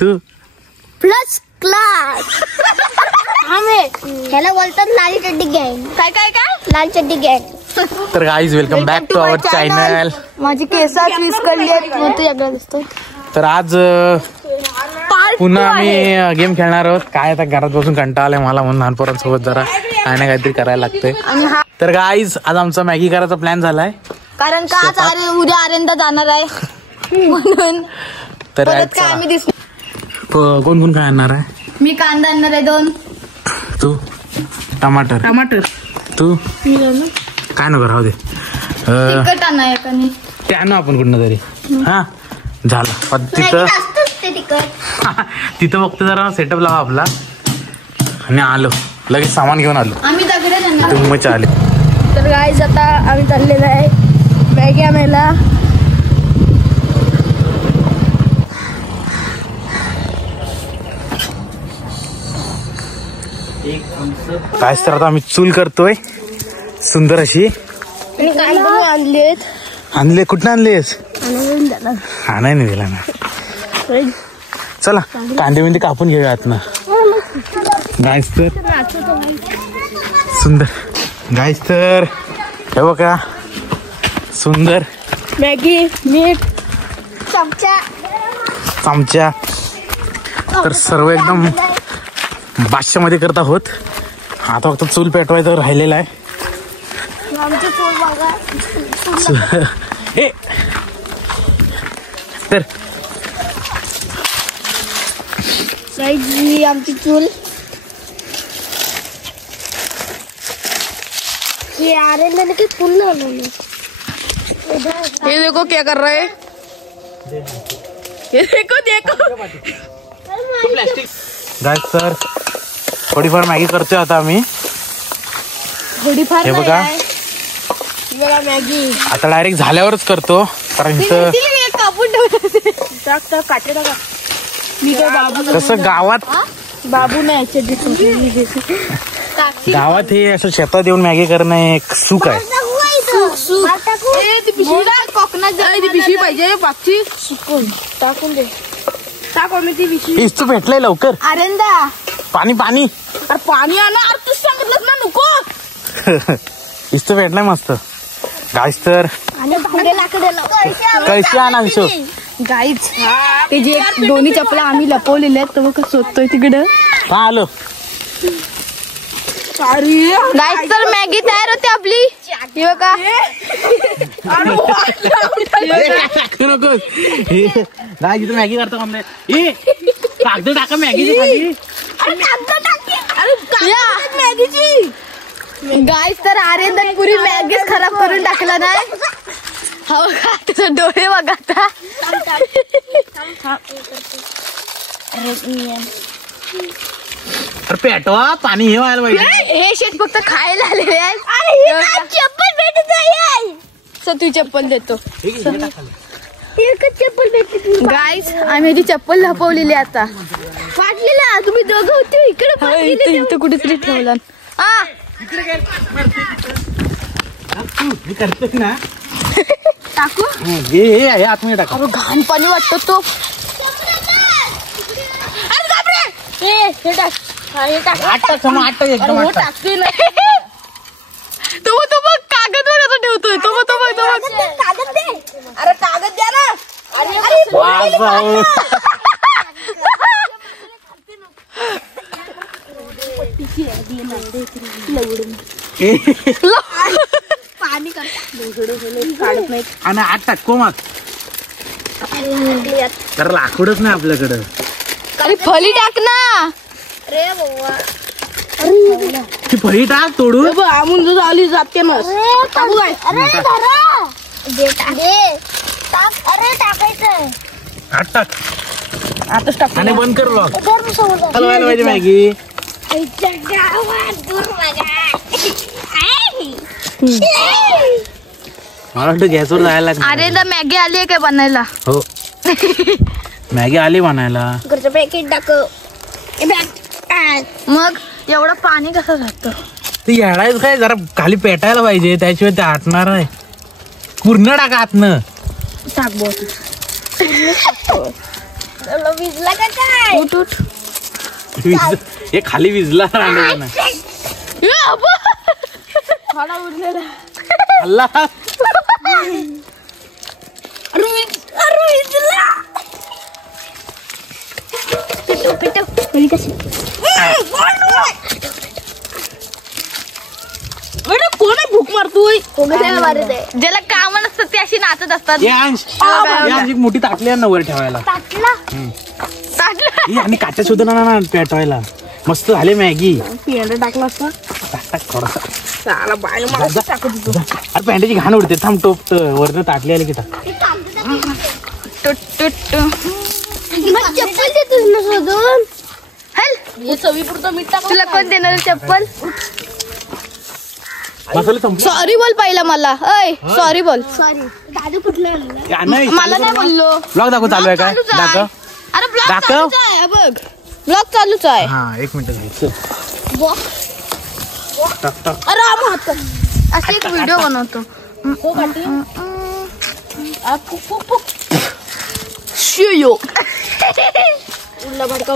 तू plus class ह्याला बोलतात लाल चड्डी गँग. काय काय काय लाल चड्डी गँग. तर guys welcome back to our channel. माझी केसात वीज काढली आहेत. तर आज पुन्हा आम्ही गेम खेळणार आहोत. काय आता घरात बसून कंटाळा आलाय मला, म्हणून लहान पोरांसोबत जरा काय ना काहीतरी करायला लागतंय. तर गाईज आज आमचा मॅगी करायचा प्लॅन झालाय, कारण का आज उद्या आर्यनदा जाणार आहे म्हणून. तर कोण कोण काय आणणार आहे? मी कांदा आणणार आहे 2. तू टमाटर. तू काय नको राहू दे. तिखट आणणार आहे कणी ते आणू आपण कुठनं तरी. हा झालं तिथं फक्त जरा सेटअप लावा आपला. आणि आलो लगेच सामान घेऊन आलो आम्ही दगड मजा आले. तर गाईज आता आम्ही चाललेलो आहे मॅगी आणायला. काय तर आता आम्ही चूल करतोय सुंदर अशी. आणले कुठं आणलेस? आणाय नाही दिला ना. चला कांदे बिंदे कापून घेऊयात ना. गाईस तर सुंदर, गाईस तर हे बघा सुंदर मॅगी, मीठ, चमचा. तर सर्व एकदम बादशामध्ये करत आहोत. आता फक्त चूल पेटवायचं राहिलेलं आहे. तर आमची चूल ये फुल. ये देखो क्या कर रहे हैं, ये देखो गाईस तर थोडीफार मॅगी करतोय आता आम्ही. हे बघा मॅगी आता डायरेक्ट झाल्यावरच करतो, कारण इथं कसं बाबू नाही गावात हे असं शेतात येऊन मॅगी करणं एक सुख आहे. पिशवी पाहिजे पाचची टाकून दे. इस्तू भेटलंय लवकर. आर्यनदा पाणी अरे पाणी आणा. अरे तूच सांगितलंस ना नको. इस्तू भेटलाय मस्त. गाईस तर कळशी आणा विषय. गाईच ते जे दोन्ही चपला आम्ही लपवलेले आहेत तर शोधतोय तिकडं. हा आलो. गाईस तर मॅगी तयार होते आपली. हे बघा नको गाय तिथं मॅगी करतो का कागद टाका मॅगीची खाली. गाईस तर आर्यनदा पुरी मॅगी खराब करून टाकला नाही. हो का तुझं डोळे बघा आता. अरे पेटवा पाणी हे व्हायला पाहिजे. हे शेत फक्त खायला आलेले आहे. चप्पल भेटत आहे. तू चप्पल देतो. चप्पल भेटत. गाईस आम्ही ती चप्पल लपवलेली आता. फाटलेला तुम्ही दोघं होते इकडे. इथं कुठेतरी ठेवला. मी करतोय ना. टाकू हे आतमध्ये टाका. अरे घाण पाणी वाटतो तो. हे टाक. एकदम टाकते ना. तो बघ कागदवर आता ठेवतोय. तो कागद दे. अरे कागद द्या ना. पाणी काढत नाही. आणि आत टाको मग. तर लाकूडच नाही आपल्याकडं. अरे फली टाक ना. रे बाबा ती फळी टाक तोडून. आमून जो आली जाते ना. अरे धरा. दे टाक. अरे टाकायचं. आत टाक आताच टाक. आणि बंद कर लॉक. हलवायला पाहिजे मॅगी. मला वाटतं गॅसवर जायला लागणार. आर्यनदा मॅगी आली आहे काय बनायला? हो मॅगी आली बनायला. घरचं पॅकेट टाक. मग एवढं पाणी कसं जातं? ते येडायच काय जरा खाली पेटायला पाहिजे, त्याशिवाय ते आटणार आहे. पूर्ण टाका आतनं. टाक बोल. विजला का काय? उठ उठ. हे खाली विजला रांडे खाना उरलेला. अल्ला कोण आहे भूक मारतोय? ज्याला काम नसतं ते अशी नाचत असतात. हे अंश एक मोठी ताटली आहे ना वर ठेवायला. हे आणि काच्या शोधना ना पेटवायला. मस्त झाले मॅगी. पेंडा टाकला असता. टाक थोडासा. साला बायला मला टाकू देतो. अरे पेंड्याची घाण उडते. थांब टोप वरनं ताटली आली की टाक. चप्पल देतोस ना शोधून. हल हे चवीपुरतं मीठ टाक. तुला कोण देणार चप्पल? मसाला संपला. सॉरी बोल पहिला मला. अय सॉरी बोल. सॉरी दादू कुठलं मला नाही बोललो. ब्लॉग दाखव चालू आहे काय? दाखव. अरे ब्लॉग दाखव. चालूच आहे बघ. ब्लॉग चालूच आहे. हा 1 मिनिट घ्यायचं. टाक टाक. अरे अशी एक व्हिडिओ बनवतो. शियो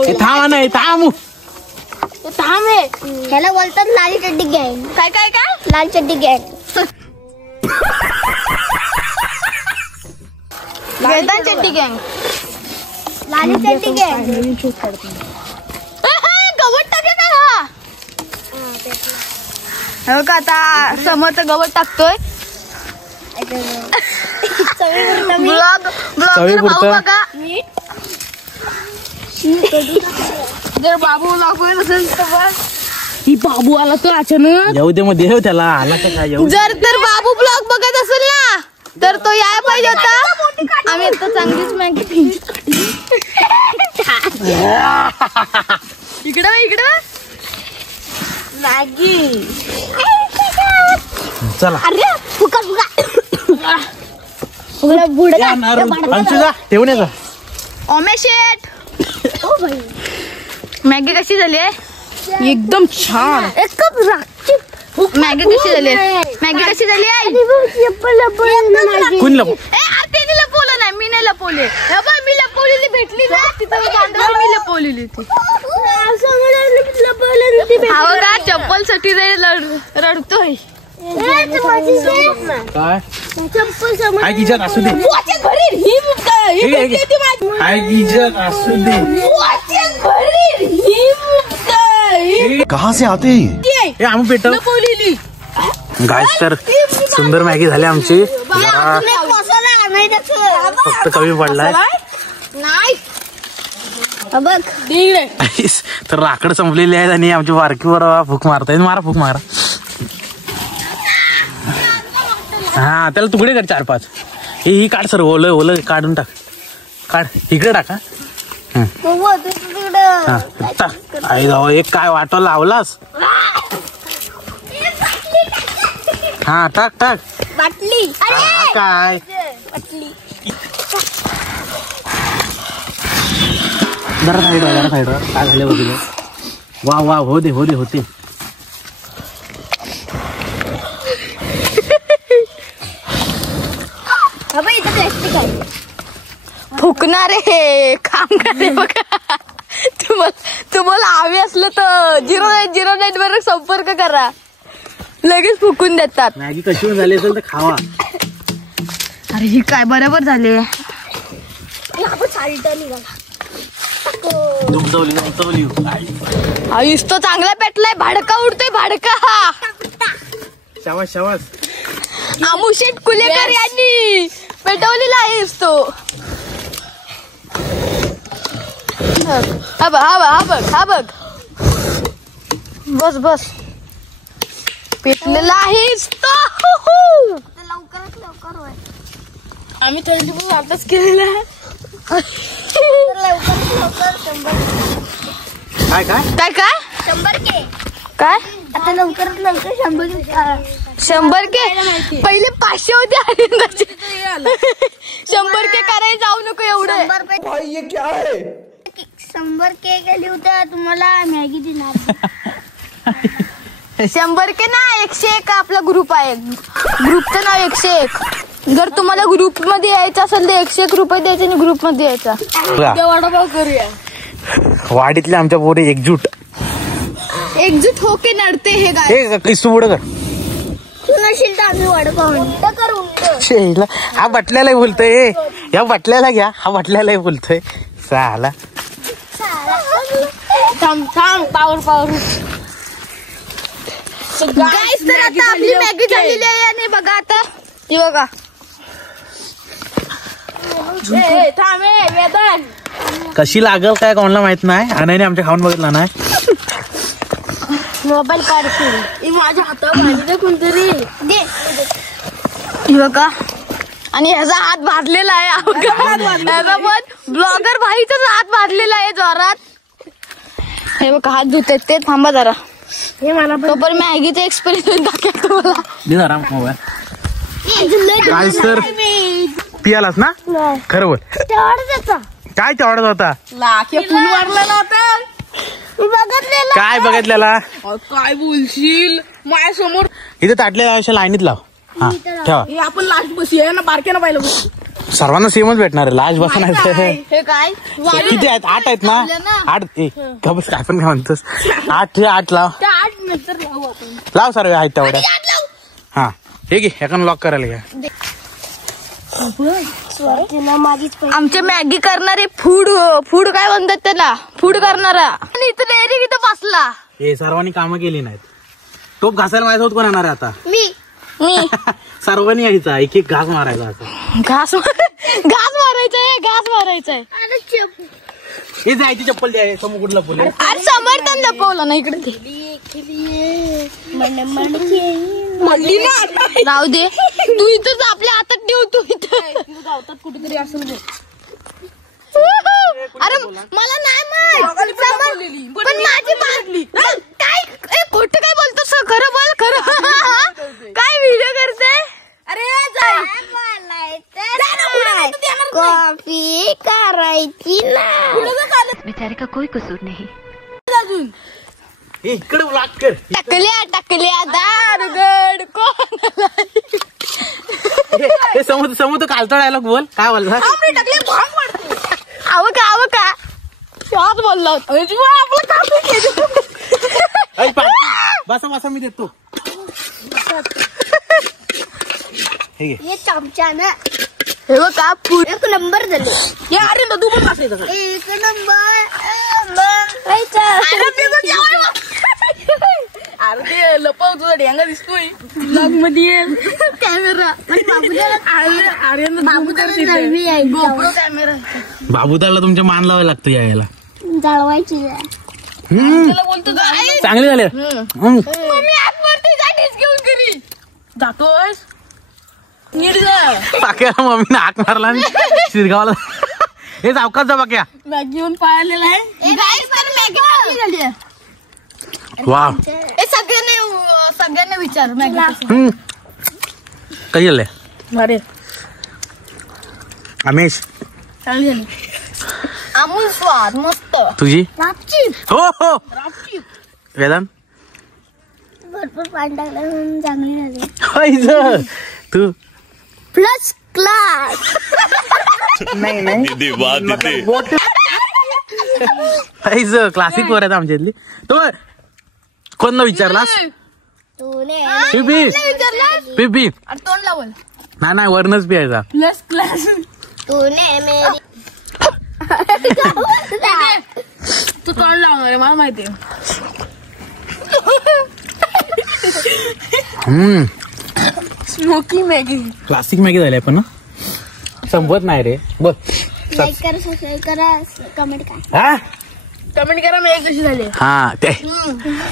हे थांब नाही थांब. थांब आहे. ह्याला बोलतात लाल चड्डी गँग. काय काय काय? लाल चड्डी गँग. वेदांत चड्डी गँग. लाल चड्डी गँग. गवत टाके का हा? हो का आता समोर गवत टाकतोय. ब्लॉग बघा. जर बाबू लागतोय नसेल तर बघ. ही बाबू आला तर अचानक. येऊ दे मध्ये हो त्याला. आला तर काय येऊ. जर तर बाबू ब्लॉग बघत असेल ना तर तो यायला पाहिजे होता. आम्ही आता चांगलीच मॅगी इकडं मॅगी. चला अरे फुका अंशुजा ठेवून येतो. ओमेशेट मॅगी कशी झाली आहे? एकदम छान. मॅगी कशी झाली आहे? मॅगी कशी झाली आहे? कोण लपो? त्याने लपवलं नाही. मी नाही लपवले. मी लपवलेली भेटली ना तिथं मी लपवलेली ती. का चप्पल साठी रडतोय. काय आई गिजत असू दे. आई गिजत असू दे. कहाँ से आते हैं हे आम्ही पेटव गाइस. तर सुंदर मॅगी झाली आमची. फक्त कमी पडलाय. तर लाकड संपलेली आहेत आणि आमच्या बारकीवर फूक मारता येईल. मारा फूक मारा. हा त्याला तुकडे कर 4-5. ही काढ सर. ओलं काढून टाक. काढ इकडे टाका. आई गाव एक काय वाटो लावलास. हा टाक टाक. बाटली काय जरा साईड काय झाले होते. वा होते फुकणार आहे. काम करे बघा. तुम्हाला हवी असलं तर 009 वर संपर्क करा. लगेच फुकून देतात. मॅगी कशी झाली असेल तर खावा. अरे ही काय बरोबर झाली. आयुष तो चांगला पेटलाय. भाडका उडतोय भाडका. शाबास आमुशेट कुलेकर यांनी पेटवलेला आहेस तो. हा बघ बस पेटलेला आहेस तो. लवकर आम्ही 24 अभ्यास केलेला आहे. काय 100K काय आता लवकर 100K. पहिले 500 होते. 100K करायला जाऊ नको एवढं. 100K गेली होतं तुम्हाला मॅगी देणार. 100K ना 101 आपला ग्रुप आहे. ग्रुपचं नाव 101. जर तुम्हाला ग्रुप मध्ये यायचं असेल तर 101 रुपये द्यायचे आणि ग्रुप मध्ये यायचा. वडापाव करूया. वाडीतले आमच्या पोरी एकजूट होके नडते हे गाय. तू पुढं कर. नशील तर आम्ही वडापाव शेला हा बटल्याला बोलतोय. या बटल्याला घ्या. हा बटल्याला बोलतोय. साला थांब पावर. गाईस तर आता आपली मॅगी झालेली आहे आणि बघा आता हे बघा. कशी लागल काय कोणाला माहित नाही. आणि आमच्या खाऊन बघितला नाही. मोबाईल काढशील माझ्या हातावर भाजी कोणतरी दे. हे बघा आणि ह्याचा हात भाजलेला आहे. ह्याचा पण ब्लॉगर भाईचाच हात भाजलेला आहे जोरात. हे बघा हात धुत ते थांबा जरा. हे मला पण मॅगीचा एक्सपेरिमेंट दाखवतो तुम्हाला. काय सर पियालास ना खरं बोल. काय तेवढाच होता. फुल मारलेला होता. काय बघितलेला काय बोलशील माझ्या समोर. इथे ताटल्या अशा लाईनीत लाव. हा ठेवा. आपण लास्ट बसी आहे ना बारक्यानं पाहिलं. सर्वांना सेमच भेटणार आहे. लास्ट बसणार. हे काय किती आहेत 8 आहेत ना. 8 कबस काय पण काय म्हणतोस. 8 लाव. 8 नंतर लावू आपण. लाव सर्व आहेत तेवढ्या. हा हे घे एका लॉक करायला घ्या. आमचे मॅगी करणारे फूड काय म्हणतात त्याला. फूड करणारा आणि इथं डायरेक्ट इथं बसला. हे सर्वांनी कामं केली नाहीत. टोप घासायला माझ्यासोबत कोण येणार आहे आता. मी सर्वांनी यायचा एक एक घास मारायचा. असं घास मारायचंय. हे जायची चप्पल द्या. समोर कुठला पोल अरे समर्थन लपवलं ना इकडे. राहू दे तू इथंच आपल्या हातात ठेव. तू इथं गावतात कुठेतरी असेल. अरे मला नाही माहित पण माझी मारली काय. खोटं काय बोलतोस. खरं बोल खरं. काय व्हिडिओ करते. अरे कॉफी करायची ना. बेचारे का कोई कसूर नहीं. इकडे ब्लॉक कर. टाकल्या दारुगड कोण. हे समोर कालचा डायलॉग बोल. काय बोलला. आव का शाद बोलला बसा मी देतो. हे चमचा ना. हे बघा एक नंबर झाले. अरे तू पण बसायचं. एक नंबर. अरे ते लपव तुझा ढेंगा दिसतोय ब्लॉग मध्ये. Camera GoPro camera. बाबूदाला तुमच्या मान लावायला लागतं यायला. जळवायची. चांगले झाले. मम्मी आतवरती जाणीच घेऊन घरी जातोय. नीट जा. पाक्याला मम्मीने हाक मारला आणि शिरगावला. हे सावकाश जा पाक्या. मॅगी घेऊन पाहिलेला आहे. वा सगळ्यांना विचार मॅगी कधी झालंय. अरे अमेश चांगली झाली. अमूल स्वाद मस्त. तुझी हो वेदांत भरपूर पाणी टाकलं चांगली झाली. तू प्लस क्लास. क्लासिक वर आहेत आमच्या इथली. तो कोण विचारलास. पिपी तोंड लावल. नाही वरनच पियायचा. Plus class. तू तोंड लावणार आहे मला माहिती आहे. Smoky Maggi. क्लासिक मॅगी झाली पण संपत नाही रे. बोल. लाईक करा सबस्क्राईब करा कमेंट करा. हा कमेंट करा मॅगी कशी झाली. हा ते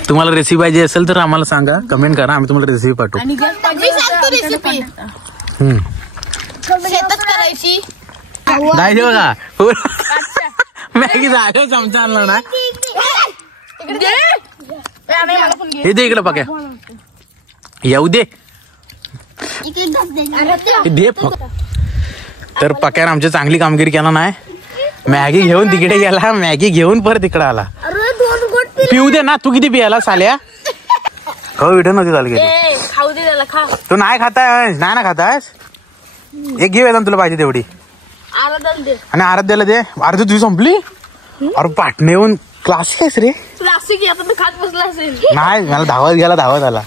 तुम्हाला रेसिपी पाहिजे असेल तर आम्हाला सांगा. कमेंट करा आम्ही तुम्हाला रेसिपी पाठवू. आणि मी सांगतो रेसिपी. शेतात करायची. नाही बघा मॅगी जागा चमचा आणला ना. हे दे इकडे पक्या. येऊ दे. दे तर पक्यानं आमची चांगली कामगिरी केला नाही. मॅगी घेऊन तिकडे गेला. मॅगी घेऊन परत तिकडे आला. पिऊ दे ना. तू किती पियाला साल्या. हो व्हिडिओ नव्हती चालू केली. खाऊ दे त्याला खा. तू नाही खाताय. नाही ना खातायस. एक घे वेदांत तुला पाहिजे तेवढी. आणि आराध्याला दे. आराध्या तुझी संपली. अरे पाटणे येऊन क्लासिक आहेस रे. क्लासिक आता खात बसला असेल. नाही मला धावत आला.